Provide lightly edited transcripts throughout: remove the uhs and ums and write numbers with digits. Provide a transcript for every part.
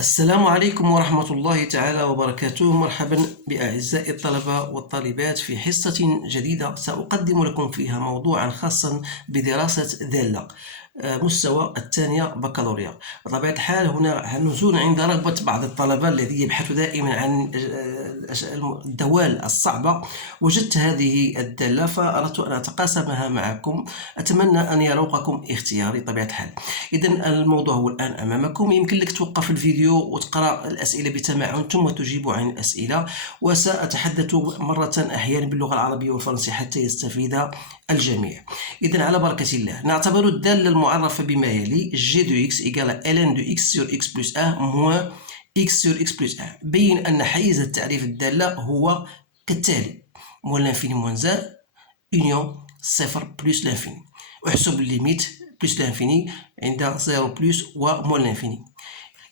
السلام عليكم ورحمة الله تعالى وبركاته. مرحبا بأعزائي الطلبة والطالبات في حصة جديدة سأقدم لكم فيها موضوعا خاصا بدراسة دالة مستوى الثانية بكالوريا. بطبيعة الحال هنا نزول عند رغبة بعض الطلبة الذي يبحث دائما عن الدوال الصعبة. وجدت هذه الدالة فأردت أن أتقاسمها معكم، أتمنى أن يروقكم اختياري طبيعة الحال. إذن الموضوع هو الآن أمامكم، يمكن لك توقف الفيديو وتقرأ الأسئلة بتمعن ثم تجيب عن الأسئلة، وسأتحدث مرة أحيانا باللغة العربية والفرنسية حتى يستفيد الجميع. إذن على بركة الله نعتبر الدالة المعرفة بما يلي: g de x égale ln de x sur x plus 1 moins x sur x plus 1. بين أن حيز التعريف الدالة هو كالتالي: moins l'infini moins 1 union 0 plus l'infini. احسب الليميت بلس لانفيني عند 0 بلس وموان لانفيني.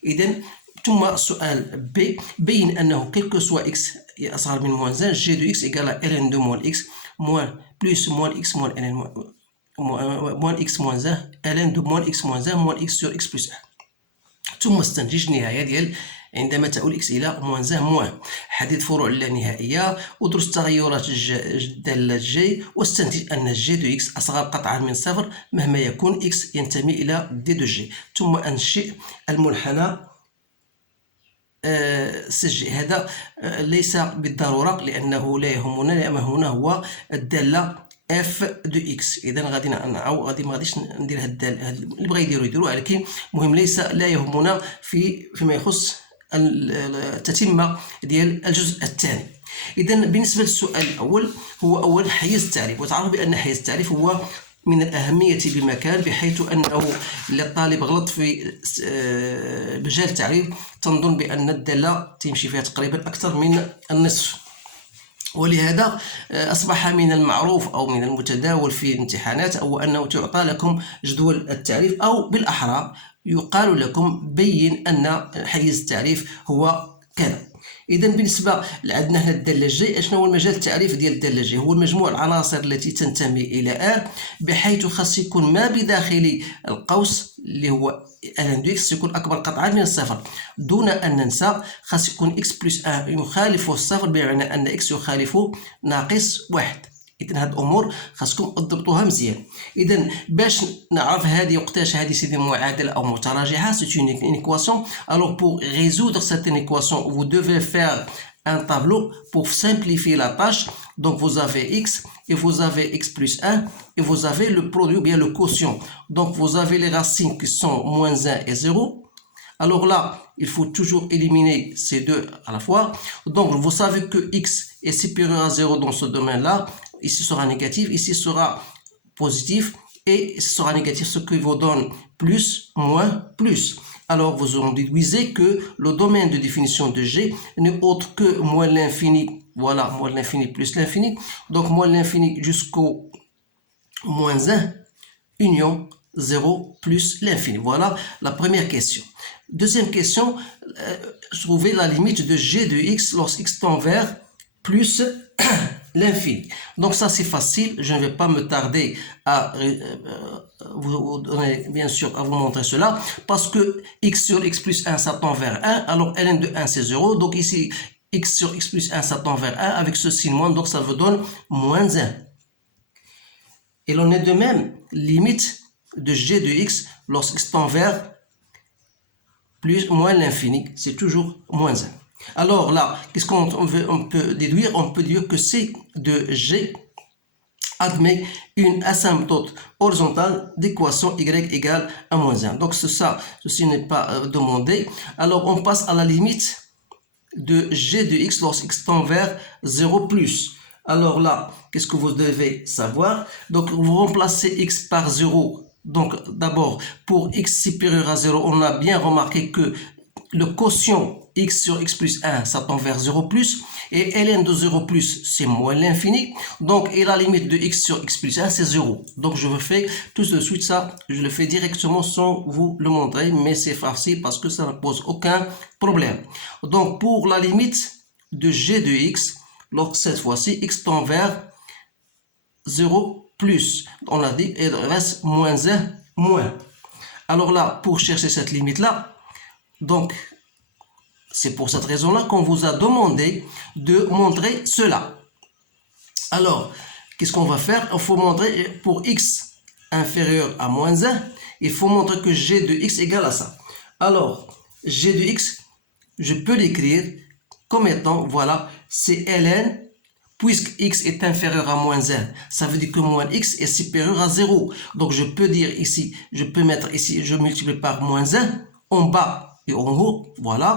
إذن ثم السؤال ب: بين أنه كيلكو سوا إكس أصغر من موان 1 جي دو إكس إيكال إلين دو موان إكس موان بلس موان إكس موان إلين موان إكس موان 1 إلين دو موان إكس موان 1 موان إكس سور إكس بلس 1. ثم استنتج النهاية ديال عندما تؤول إكس إلى موان 1 موان. حدد فروع اللانهائية ودرس تغيرات الدالة جي، واستنتج أن جي دو إكس أصغر قطعا من صفر مهما يكون إكس ينتمي إلى دي دو جي. ثم أنشئ المنحنى سجل. هذا ليس بالضرورة لأنه لا يهمنا، لأن هنا هو الدالة اف دو اكس. اذا غادي غادي ما غاديش ندير هاد اللي بغا يديروا، ولكن المهم لا يهمنا فيما يخص التتمه ديال الجزء الثاني. اذا بالنسبه للسؤال الاول، هو اول حيز التعريف، وتعرف بان حيز التعريف هو من الأهمية بمكان، بحيث أنه الطالب غلط في مجال التعريف تنظن بأن الدالة تمشي فيها تقريبا أكثر من النصف، ولهذا أصبح من المعروف أو من المتداول في الامتحانات أو أنه تعطى لكم جدول التعريف، أو بالأحرى يقال لكم بين أن حيز التعريف هو كذا. إذا بالنسبة عندنا هنا الدالة جي، شنو هو المجال التعريف ديال الدالة جي؟ هو المجموع العناصر التي تنتمي إلى R، بحيث خاص يكون ما بداخل القوس اللي هو لن دو إكس يكون أكبر قطعا من الصفر، دون أن ننسى خاص يكون إكس بلس 1 يخالف الصفر، بمعنى أن إكس يخالف ناقص 1. إذن هاد الأمور خاصكم تضبطوها مزيان. إذن باش نعرف هذه وقتاش هذه سي معادلة أو متراجعة، سي une équation. Alors pour résoudre cette équation, vous devez faire un tableau pour simplifier la tâche. Donc vous avez x et vous avez x plus 1 et vous avez le produit ou bien le quotient. Donc vous avez les racines qui sont moins 1 et 0. Alors là, il faut toujours éliminer ces deux à la fois. Donc vous savez que x est supérieur à 0 dans ce domaine-là. Ici sera négatif, ici sera positif, et ce sera négatif, ce qui vous donne plus, moins, plus. Alors vous en déduisez que le domaine de définition de G n'est autre que moins l'infini, voilà, moins l'infini plus l'infini. Donc moins l'infini jusqu'au moins 1, union 0 plus l'infini. Voilà la première question. Deuxième question, trouver la limite de G de x lorsque x tend vers plus l'infini. Donc ça c'est facile, je ne vais pas me tarder à vous donner, bien sûr, à vous montrer cela, parce que x sur x plus 1 ça tend vers 1, alors ln de 1 c'est 0, donc ici x sur x plus 1 ça tend vers 1 avec ce signe moins, donc ça vous donne moins 1. Et l'on est de même limite de g de x lorsque x tend vers plus moins l'infini, c'est toujours moins 1. Alors là, qu'est-ce qu'on peut déduire? On peut dire que C de G admet une asymptote horizontale d'équation y égale à moins 1. Donc ceci n'est pas demandé. Alors on passe à la limite de G de x lorsque x tend vers 0 plus. Alors là, qu'est-ce que vous devez savoir? Donc vous remplacez x par 0. Donc d'abord, pour x supérieur à 0, on a bien remarqué que le quotient x sur x plus 1, ça tend vers 0 plus, et ln de 0 plus, c'est moins l'infini, donc, et la limite de x sur x plus 1, c'est 0. Donc, je fais tout de suite ça, je le fais directement sans vous le montrer, mais c'est facile parce que ça ne pose aucun problème. Donc, pour la limite de g de x, donc cette fois-ci, x tend vers 0 plus, on l'a dit, il reste moins 1, moins. Alors là, pour chercher cette limite-là, donc, C'est pour cette raison-là qu'on vous a demandé de montrer cela. Alors, qu'est-ce qu'on va faire? Il faut montrer pour x inférieur à moins 1, il faut montrer que g de x égale à ça. Alors, g de x, je peux l'écrire comme étant, voilà, c'est ln, puisque x est inférieur à moins 1, ça veut dire que moins x est supérieur à 0. Donc, je peux dire ici, je peux mettre ici, je multiplie par moins 1, en bas et en haut, voilà.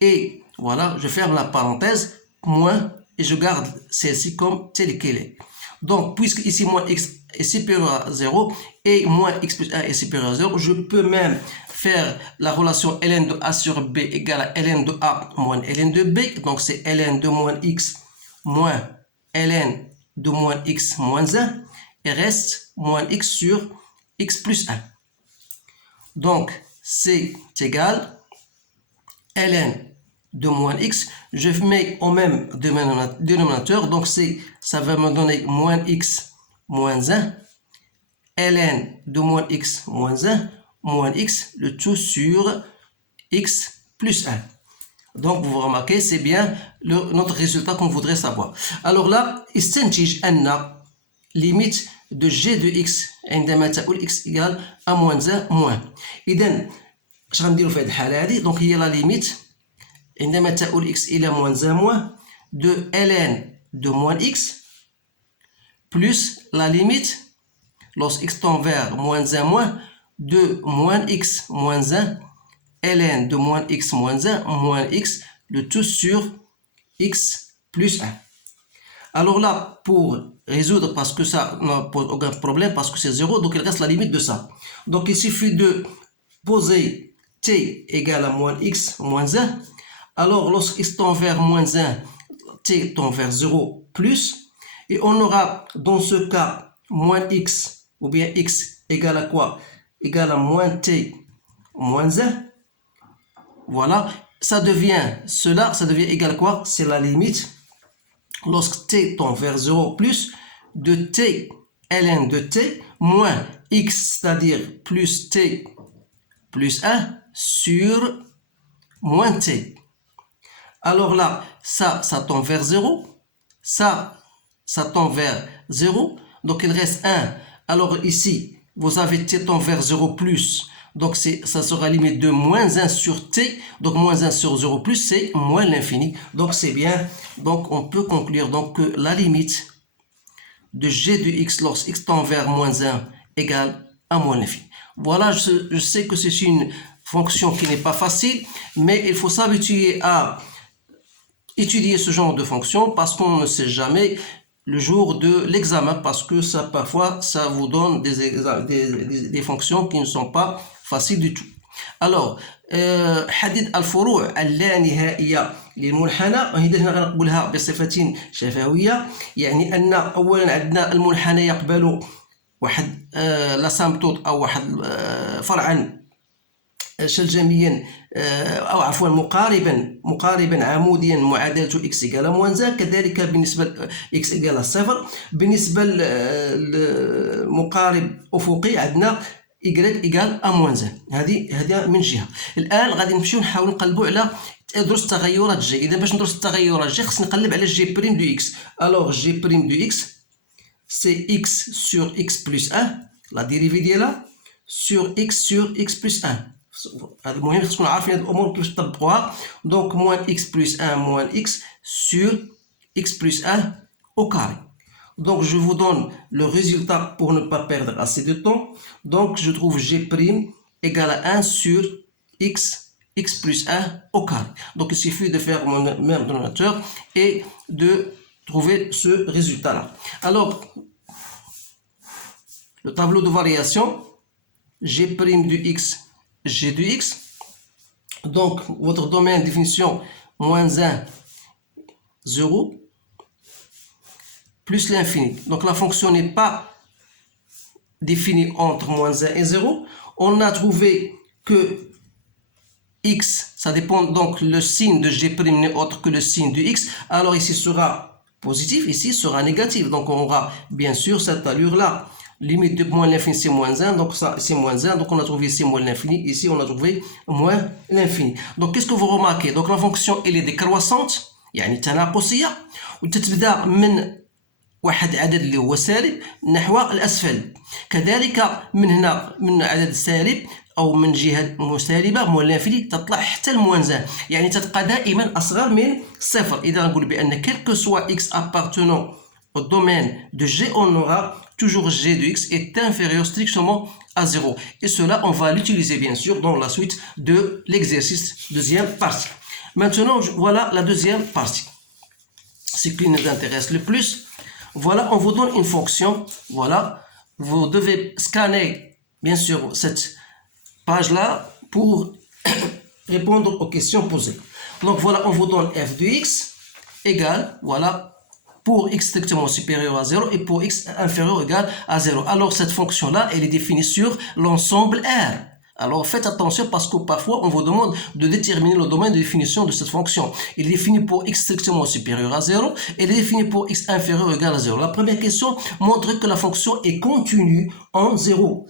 Et voilà, je ferme la parenthèse, moins, et je garde celle-ci comme telle qu'elle est. Donc, puisque ici, moins x est supérieur à 0 et moins x plus 1 est supérieur à 0, je peux même faire la relation ln de a sur b égale à ln de a moins ln de b. Donc, c'est ln de moins x moins ln de moins x moins 1 et reste moins x sur x plus 1. Donc, c'est égal ln de moins x, je mets au même dénominateur, donc ça va me donner moins x moins 1, ln de moins x moins 1, moins x, le tout sur x plus 1. Donc vous remarquez, c'est bien notre résultat qu'on voudrait savoir. Alors là, استنتج أن limite de g de x عندما تؤول x égale à moins 1 moins. إذن اش غنديرو في هذه الحالة هذه؟ donc هي la limite عندما تؤول x إلى moins 1 moins de ln de moins x plus la limite lorsque x tend vers moins 1 moins de moins x moins 1 ln de moins x moins 1 moins x le tout sur x plus 1. Alors là, pour résoudre, parce que ça ne pose aucun problème, parce que c'est 0, donc il reste la limite de ça. Donc il suffit de poser t égale à moins x moins 1. Alors lorsque x tend vers moins 1, t tend vers 0 plus. Et on aura dans ce cas moins x, ou bien x égale à quoi? Égale à moins t moins 1. Voilà, ça devient égal à quoi? C'est la limite lorsque t tend vers 0 plus de t ln de t moins x, c'est-à-dire plus t plus 1 sur moins t. Alors là, ça tend vers 0, ça tend vers 0, donc il reste 1. Alors ici, vous avez t tend vers 0 plus, donc ça sera limite de moins 1 sur t, donc moins 1 sur 0 plus, c'est moins l'infini. Donc c'est bien, donc on peut conclure donc que la limite de g de x lorsque x tend vers moins 1 égale à moins l'infini. Voilà, je sais que c'est une fonction qui n'est pas facile, mais il faut s'habituer à étudier ce genre de fonction parce qu'on ne sait jamais le jour de l'examen, parce que ça parfois ça vous donne des fonctions qui ne sont pas faciles du tout. Alors حدد الفروع اللانهائيه للمنحنى، وهي هنا غنقولها بصفه شفويه، يعني ان اولا عندنا المنحنى يقبل واحد لاسامبتوت او واحد فرعا شلجميا او عفوا مقاربا عموديا معادلته x égale moins 1. كذلك بالنسبه x égale 0. بالنسبه للمقارب افقي عندنا y égale à moins 1. هذه من جهه. الان غادي نمشيو نحاول نقلبوا على دروس التغيرات جي. اذا باش ندرس التغيرات جي خصني نقلب على جي بريم دو x. alors g prime de x c'est x sur x plus 1 la dérivée ديالها sur x plus 1. هذا المهم خصكم عارفين هاد الامور كيفاش تطبقوها. donc moins x plus 1 moins x sur x plus 1 au carré. Donc je vous donne le résultat pour ne pas perdre assez de temps. Donc je trouve g' égale à 1 sur x plus 1 au carré. Donc il suffit de faire mon même dénominateur et de trouver ce résultat là. Alors le tableau de variation g' de x, g de x. Donc votre domaine définition moins 1 0 plus l'infini. Donc la fonction n'est pas définie entre moins 1 et 0. On a trouvé que x, ça dépend, donc le signe de g' n'est autre que le signe de x. Alors ici sera positif, ici sera négatif. Donc on aura bien sûr cette allure là. limite de moins l'infini c'est moins 1, donc ça c'est moins 1, donc on a trouvé ici moins l'infini, ici on a trouvé moins l'infini. Donc qu'est-ce que vous remarquez? Donc la fonction elle est décroissante, يعني تناقصية، وتتبدا من واحد عدد اللي هو سالب نحو الأسفل، كذلك من هنا من عدد سالب أو من جهة سالبة موان لانفيني تطلع حتى الموان، يعني تبقى دائما أصغر من صفر. إذا نقول بأن quel que soit x appartenant au domaine de G, on aura toujours G de x est inférieur strictement à 0. Et cela, on va l'utiliser bien sûr dans la suite de l'exercice deuxième partie. Maintenant, voilà la deuxième partie. Ce qui nous intéresse le plus. Voilà, on vous donne une fonction. Voilà, vous devez scanner bien sûr cette page-là pour répondre aux questions posées. Donc voilà, on vous donne f de x égale, voilà, pour x strictement supérieur à 0 et pour x inférieur ou égal à 0. Alors cette fonction-là, elle est définie sur l'ensemble R. Alors faites attention parce que parfois on vous demande de déterminer le domaine de définition de cette fonction. Il est défini pour x strictement supérieur à 0 et il est défini pour x inférieur ou égal à 0. La première question montre que la fonction est continue en 0.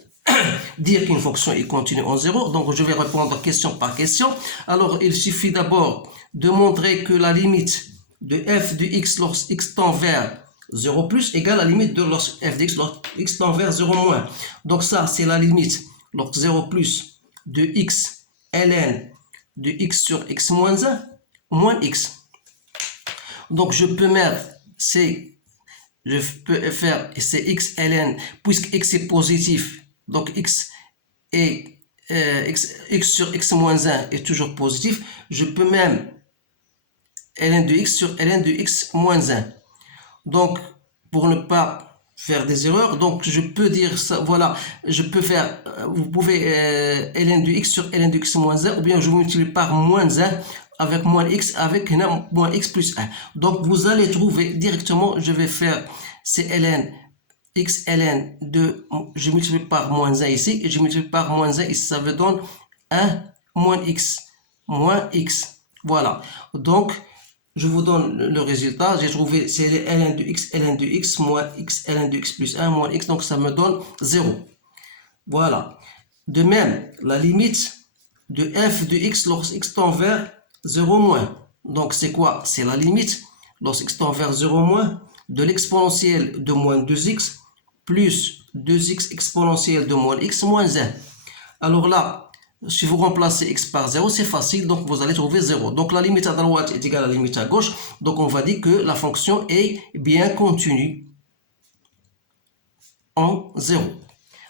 Dire qu'une fonction est continue en 0, donc je vais répondre question par question. Alors il suffit d'abord de montrer que la limite de f de x lorsque x tend vers 0 plus égale à la limite de lorsque f de x lorsque x tend vers 0 moins. Donc ça c'est la limite lorsque 0 plus de x ln de x sur x moins 1 moins x. Donc je peux mettre je peux faire c'est x ln puisque x est positif, donc x et x sur x moins 1 est toujours positif. Je peux même ln de x sur ln de x moins 1. Donc, pour ne pas faire des erreurs, donc je peux dire ça, voilà, je peux faire, vous pouvez ln de x sur ln de x moins 1, ou bien je vous multiplie par moins 1 avec moins x, avec moins x plus 1. Donc, vous allez trouver directement, je vais faire ln x ln de, je multiplie par moins 1 ici, et je multiplie par moins 1 ici, ça me donne 1 moins x. Voilà. Donc, je vous donne le résultat. J'ai trouvé c'est ln de x moins x ln de x plus 1 moins x, donc ça me donne 0. Voilà. De même, la limite de f de x lorsque x tend vers 0 moins. Donc c'est quoi? C'est la limite lorsque x tend vers 0 moins de l'exponentielle de moins 2x plus 2x exponentielle de moins x moins 1. Alors là, si vous remplacez x par 0, c'est facile, donc vous allez trouver 0. Donc la limite à droite est égale à la limite à gauche, donc on va dire que la fonction est bien contenue en 0.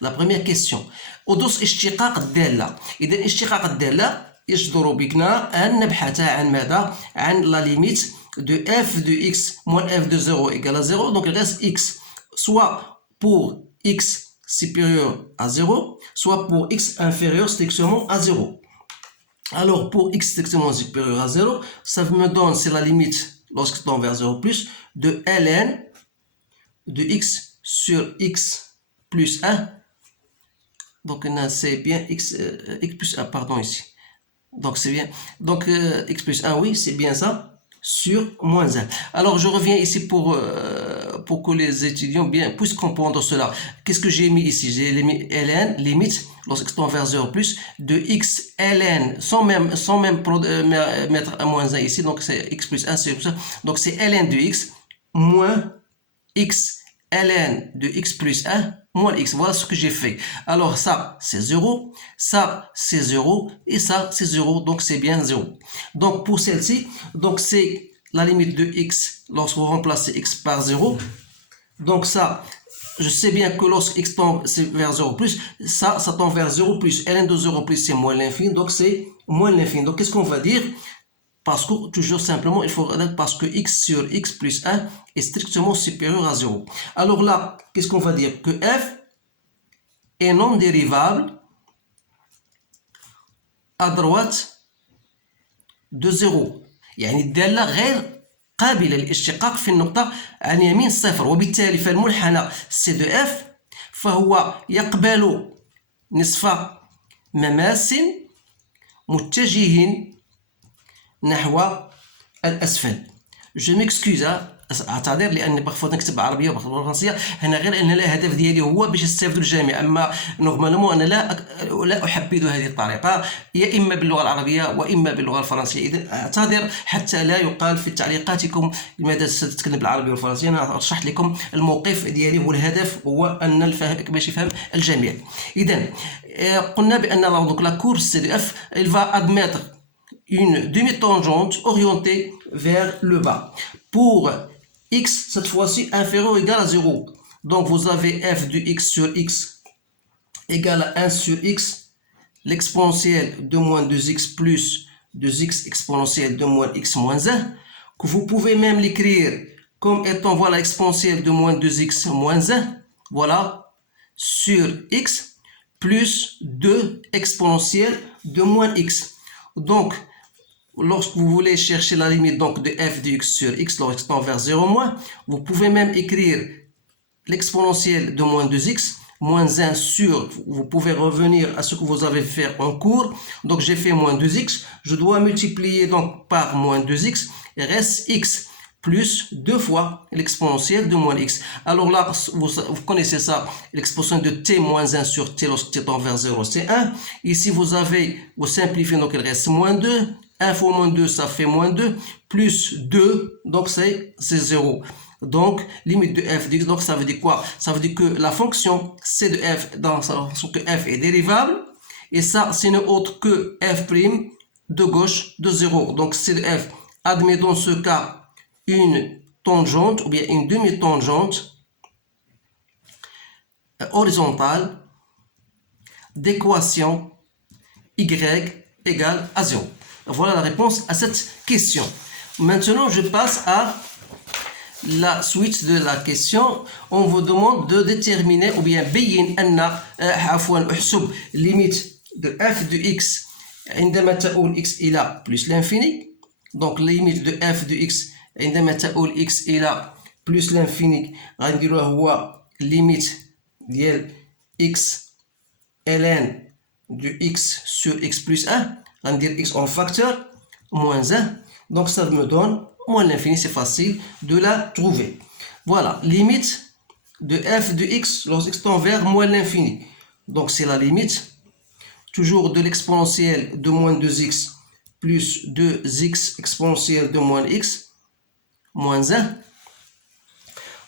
La première question. أدرس اشتقاق الدالة. إذا اشتقاق الدالة يجدر بنا أن نبحث عن ماذا؟ عن la limite de f de x moins f de 0 égale à 0. Donc il reste x, soit pour x supérieur à 0, soit pour x inférieur strictement à 0. Alors pour x strictement supérieur à 0, ça me donne, c'est la limite lorsque tend vers 0 plus de ln de x sur x plus 1. Donc c'est bien x plus 1, pardon ici. Donc c'est bien. Donc x plus 1, oui, c'est bien ça. Sur moins 1. Alors je reviens ici pour que les étudiants puissent comprendre cela. Qu'est-ce que j'ai mis ici? J'ai mis ln, limite, lorsque tend vers 0 plus, de x ln, sans même mettre un moins 1 ici, donc c'est x plus 1, c'est ça. Donc c'est ln de x moins x ln de x plus 1 moins x. Voilà ce que j'ai fait. Alors ça, c'est 0, ça, c'est 0, et ça, c'est 0, donc c'est bien 0. Donc pour celle-ci, donc c'est la limite de x lorsque vous remplacez x par 0. Donc ça, je sais bien que lorsque x tend vers 0 plus, ça tend vers 0 plus. ln de 0 plus, c'est moins l'infini, donc c'est moins l'infini. Donc qu'est-ce qu'on va dire? Parce que, toujours simplement, il faut regarder parce que x sur x plus 1 est strictement supérieur à 0. Alors là, qu'est-ce qu'on va dire? Que f est non dérivable à droite de 0. يعني الدالة غير قابلة للاشتقاق في النقطة عن يمين صفر، وبالتالي فالمنحنى سي دو اف فهو يقبل نصف مماس متجه نحو الأسفل. Je m'excuse, اعتذر لان بغفوت نكتب عربيه وفرنسيه هنا، غير ان الهدف ديالي هو باش يستافدوا الجميع. اما نورمالمون انا لا احبذ هذه الطريقه، يا اما باللغه العربيه واما باللغه الفرنسيه. اذا اعتذر حتى لا يقال في تعليقاتكم لماذا تتكلم بالعربيه والفرنسيه. انا شرحت لكم الموقف ديالي والهدف هو ان باش يفهم الجميع. اذا قلنا بان donc la courbe CDF elle va admettre une demi-tangente orientée vers le bas pour x cette fois-ci inférieur ou égal à 0. Donc vous avez f de x sur x égale à 1 sur x, l'exponentielle de moins 2x plus 2x exponentielle de moins x moins 1, que vous pouvez même l'écrire comme étant voilà exponentielle de moins 2x moins 1, voilà, sur x plus 2 exponentielle de moins x. Donc, lorsque vous voulez chercher la limite donc, de f de x sur x lorsque tend vers 0 moins, vous pouvez même écrire l'exponentielle de moins 2x moins 1 sur, vous pouvez revenir à ce que vous avez fait en cours. Donc j'ai fait moins 2x, je dois multiplier donc par moins 2x, et reste x plus 2 fois l'exponentielle de moins x. Alors là, vous connaissez ça, l'expression de t moins 1 sur t lorsque t tend vers 0, c'est 1. Ici, vous simplifiez, donc il reste moins 2. 1 fois moins 2, ça fait moins 2, plus 2, donc c'est 0. Donc, limite de f de x, donc ça veut dire quoi? Ça veut dire que la fonction c de f, dans que f est dérivable, et ça, c'est ne autre que f' de gauche de 0. Donc, c de f admet dans ce cas une tangente, ou bien une demi-tangente horizontale d'équation y égale à 0. Voilà la réponse à cette question. Maintenant, je passe à la suite de la question. On vous demande de déterminer ou bien بين أن عفوا احسب limite de f de x عندما تؤول x إلى plus l'infini. Donc limite de f de x عندما تؤول x إلى plus l'infini غنديروه هو limite ديال x ln de x sur x plus 1. On va dire x en facteur, moins 1. Donc ça me donne moins l'infini, c'est facile de la trouver. Voilà, limite de f de x lorsque x tend vers moins l'infini. Donc c'est la limite, toujours de l'exponentielle de moins 2x plus 2x exponentielle de moins x, moins 1.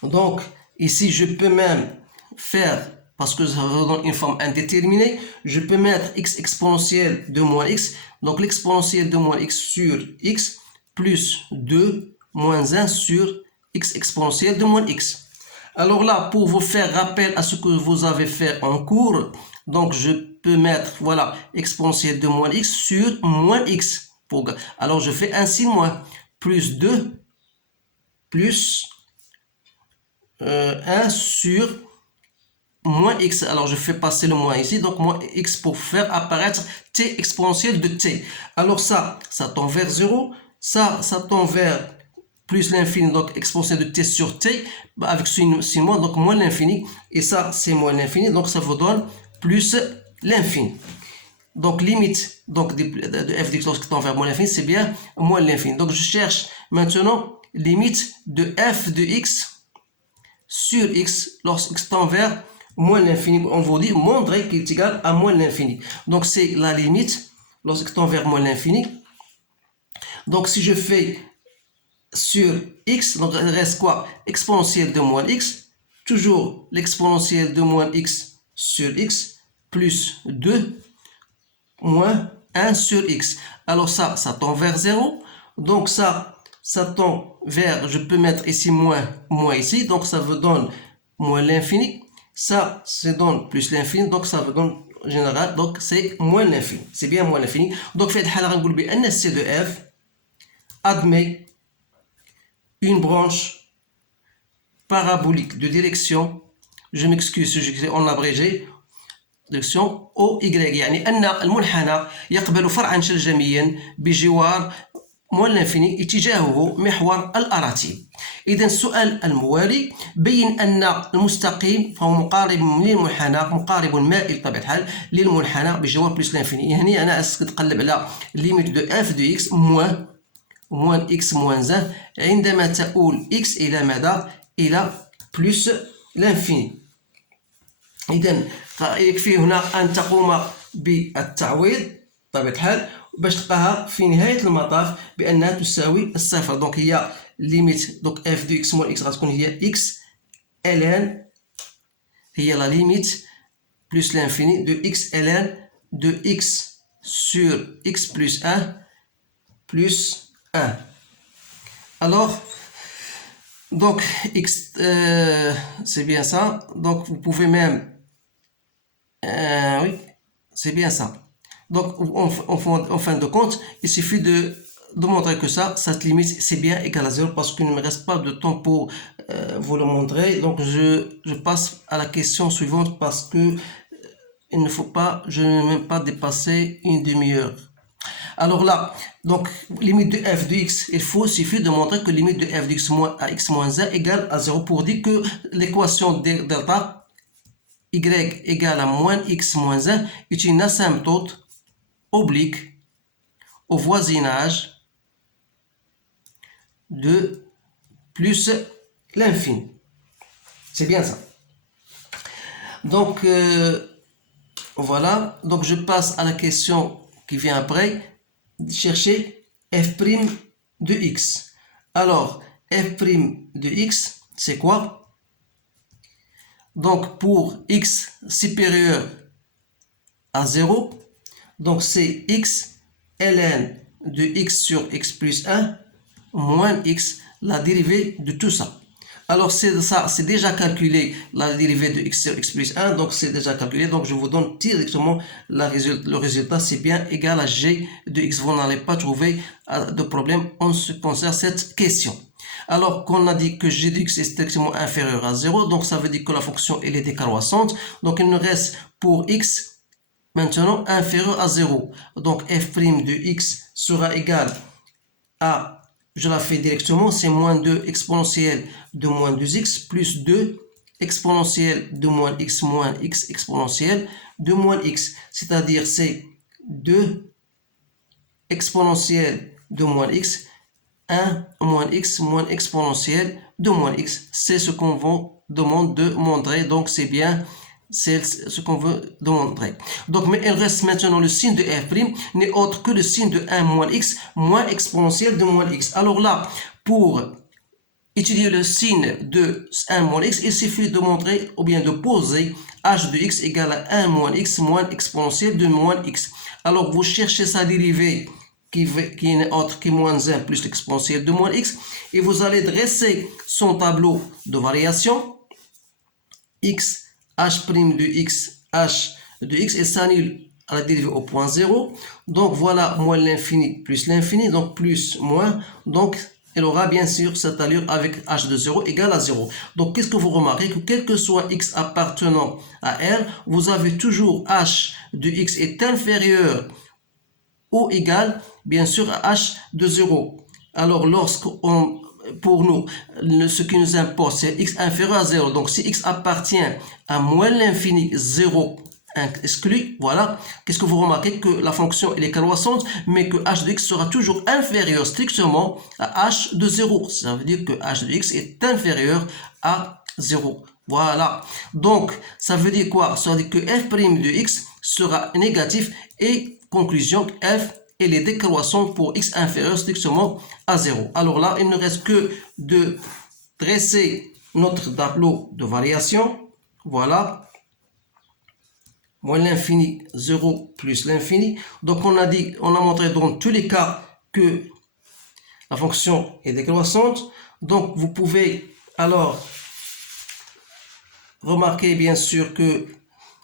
Donc ici je peux même faire, parce que ça donne une forme indéterminée, je peux mettre x exponentielle de moins x, donc l'exponentielle de moins x sur x, plus 2 moins 1 sur x exponentielle de moins x. Alors là, pour vous faire rappel à ce que vous avez fait en cours, donc je peux mettre, voilà, exponentielle de moins x sur moins x. Alors je fais ainsi moins, plus 2, plus 1 sur moins x. Alors je fais passer le moins ici, donc moins x pour faire apparaître t exponentielle de t. Alors ça tend vers 0, ça tend vers plus l'infini, donc exponentielle de t sur t, avec ce moins, donc moins l'infini, et ça c'est moins l'infini, donc ça vous donne plus l'infini. Donc limite donc de f de x lorsque tend vers moins l'infini, c'est bien moins l'infini. Donc je cherche maintenant limite de f de x sur x lorsque x tend vers moins l'infini. On vous dit montrer qu'il est égal à moins l'infini. Donc c'est la limite lorsque tend vers moins l'infini. Donc si je fais sur x, donc il reste quoi? Exponentielle de moins x, toujours l'exponentielle de moins x sur x, plus 2, moins 1 sur x. Alors ça tend vers 0. Donc ça tend vers, je peux mettre ici moins ici, donc ça vous donne moins l'infini. Ça donne plus l'infini, donc ça vous donne en général, donc c'est moins l'infini. C'est bien moins l'infini. Donc في هذه الحالة غنقول بأن C de f admet une branche parabolique de direction, je m'excuse si j'écris en abrégé, direction OY، يعني أن المنحنى يقبل فرعا شلجميا بجوار moins l'infini اتجاهه محور الأراتيب. إذا السؤال الموالي بين أن المستقيم فهو مقارب للمنحنى، مقارب مائل بطبيعة الحال للمنحنى بجوار بلس l'infini. يعني أنا أتقلب على limite de f de x moins x moins 1 عندما تؤول x إلى ماذا؟ إلى plus l'infini. إذن يكفي هنا أن تقوم بالتعويض بطبيعة الحال باش تلقاها في نهاية المطاف بأنها تساوي الصفر. دونك هي ليميت دونك اف دو اكس موان اكس غتكون هي اكس ln هي لا ليميت plus l'infini de x ln de x sur x plus 1 plus 1. Alors, donc x, c'est bien ça. Donc vous pouvez même, oui, c'est bien ça. Donc en fin de compte, il suffit de montrer que ça, cette limite, c'est bien égal à 0 parce qu'il ne me reste pas de temps pour vous le montrer. Donc je passe à la question suivante parce que il ne faut pas, je ne vais même pas dépasser une demi-heure. Alors là, donc limite de f de x, il suffit de montrer que limite de f de x moins à x moins 1 égale à 0 pour dire que l'équation de delta y égale à moins x moins 1 est une asymptote oblique au voisinage de plus l'infini. C'est bien ça. Donc voilà, donc je passe à la question qui vient après. Chercher f' de x. Alors, f' de x, c'est quoi? Donc, pour x supérieur à 0, donc c'est x ln de x sur x plus 1 moins x, la dérivée de tout ça. Alors, c'est déjà calculé, la dérivée de x sur x plus 1, donc c'est déjà calculé, donc je vous donne directement le résultat, c'est bien égal à g de x. Vous n'allez pas trouver de problème en ce qui concerne cette question. Alors, qu'on a dit que g de x est strictement inférieur à 0, donc ça veut dire que la fonction elle est décroissante, donc il nous reste pour x maintenant inférieur à 0. Donc, f' de x sera égal à, je la fais directement, c'est moins 2 exponentielle de moins 2x plus 2 exponentielle de moins x exponentielle de moins x. C'est-à-dire c'est 2 exponentielle de moins x, 1 moins x moins exponentielle de moins x. C'est ce qu'on vous demande de montrer, donc c'est bien. C'est ce qu'on veut démontrer. Donc, mais il reste maintenant le signe de f' n'est autre que le signe de 1 moins x moins exponentielle de moins x. Alors là, pour étudier le signe de 1 moins x, il suffit de montrer ou bien de poser h de x égale à 1 moins x moins exponentielle de moins x. Alors, vous cherchez sa dérivée qui n'est autre que moins 1 plus l'exponentielle de moins x et vous allez dresser son tableau de variation x h' de x, h de x, et s'annule à la dérivée au point 0. Donc voilà, moins l'infini plus l'infini, donc plus moins. Donc elle aura bien sûr cette allure avec h de 0 égale à 0. Donc qu'est-ce que vous remarquez? Que quel que soit x appartenant à R, vous avez toujours h de x est inférieur ou égal, bien sûr, à h de 0. Alors lorsqu'on pour nous, ce qui nous importe, c'est x inférieur à 0. Donc, si x appartient à moins l'infini, 0 exclu, voilà. Qu'est-ce que vous remarquez? Que la fonction elle est croissante, mais que h de x sera toujours inférieur strictement à h de 0. Ça veut dire que h de x est inférieur à 0. Voilà. Donc, ça veut dire quoi? Ça veut dire que f' de x sera négatif et conclusion, f elle est décroissante pour x inférieur strictement à 0. Alors là, il ne reste que de dresser notre tableau de variation. Voilà. Moins l'infini, 0 plus l'infini. Donc on a dit, on a montré dans tous les cas que la fonction est décroissante. Donc vous pouvez alors remarquer bien sûr que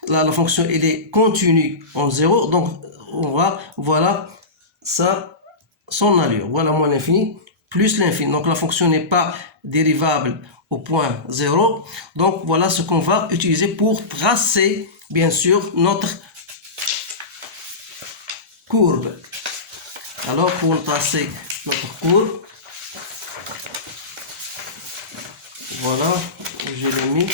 la fonction elle est continue en 0. Donc on va, voilà, ça, son allure. Voilà moins l'infini plus l'infini. Donc la fonction n'est pas dérivable au point 0. Donc voilà ce qu'on va utiliser pour tracer, bien sûr, notre courbe. Alors pour tracer notre courbe, voilà, je l'ai mis.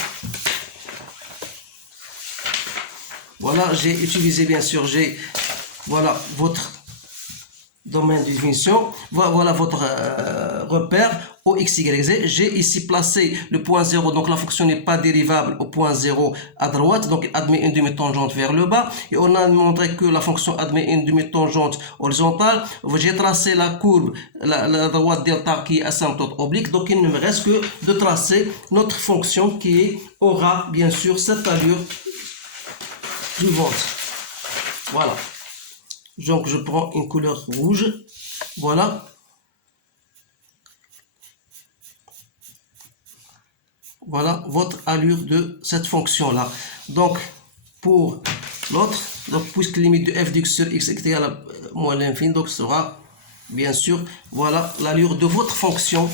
Voilà, j'ai utilisé bien sûr, voilà votre domaine de définition, voilà votre repère au x, y, z. J'ai ici placé le point 0, donc la fonction n'est pas dérivable au point 0 à droite, donc il admet une demi-tangente vers le bas. Et on a montré que la fonction admet une demi-tangente horizontale. J'ai tracé la courbe, la droite delta qui est asymptote oblique, donc il ne me reste que de tracer notre fonction qui aura bien sûr cette allure suivante. Voilà. Donc je prends une couleur rouge, voilà. Voilà votre allure de cette fonction-là. Donc pour l'autre, donc puisque limite de f de x sur x est égale à moins l'infini, donc ce sera bien sûr, voilà l'allure de votre fonction.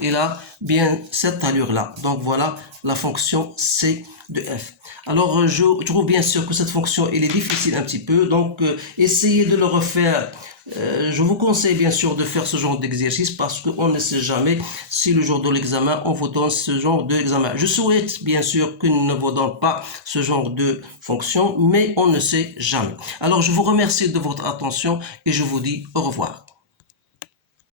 Et là, bien cette allure-là. Donc voilà la fonction c de f. Alors je trouve bien sûr que cette fonction elle est difficile un petit peu, donc essayez de le refaire. Je vous conseille bien sûr de faire ce genre d'exercice parce qu'on ne sait jamais si le jour de l'examen on vous donne ce genre d'examen. Je souhaite bien sûr qu'il ne vous donne pas ce genre de fonction, mais on ne sait jamais. Alors je vous remercie de votre attention et je vous dis au revoir.